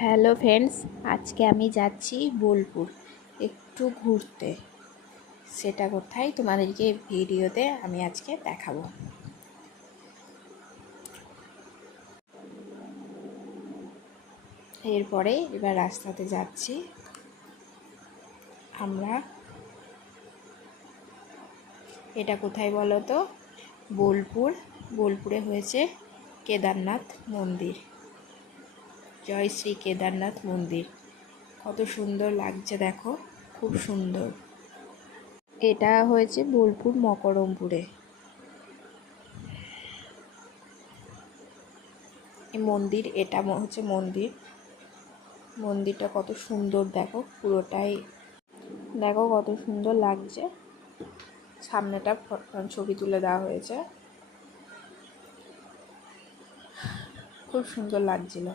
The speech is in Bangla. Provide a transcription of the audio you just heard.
হ্যালো ফ্রেন্ডস, আজকে আমি যাচ্ছি বোলপুর একটু ঘুরতে। সেটা কোথায় তোমাদেরকে ভিডিওতে আমি আজকে দেখাবো। এরপরে এবার রাস্তাতে যাচ্ছি আমরা। এটা কোথায় বলো তো? বোলপুর। বোলপুরে হয়েছে কেদারনাথ মন্দির। জয় শ্রী কেদারনাথ মন্দির। কত সুন্দর লাগছে দেখো, খুব সুন্দর। এটা হয়েছে বোলপুর মকরমপুরে। এই মন্দির, এটা হচ্ছে মন্দিরটা কত সুন্দর দেখো, পুরোটাই দেখো কত সুন্দর লাগছে। সামনেটা ছবি তুলে দেওয়া হয়েছে, খুব সুন্দর লাগছিল।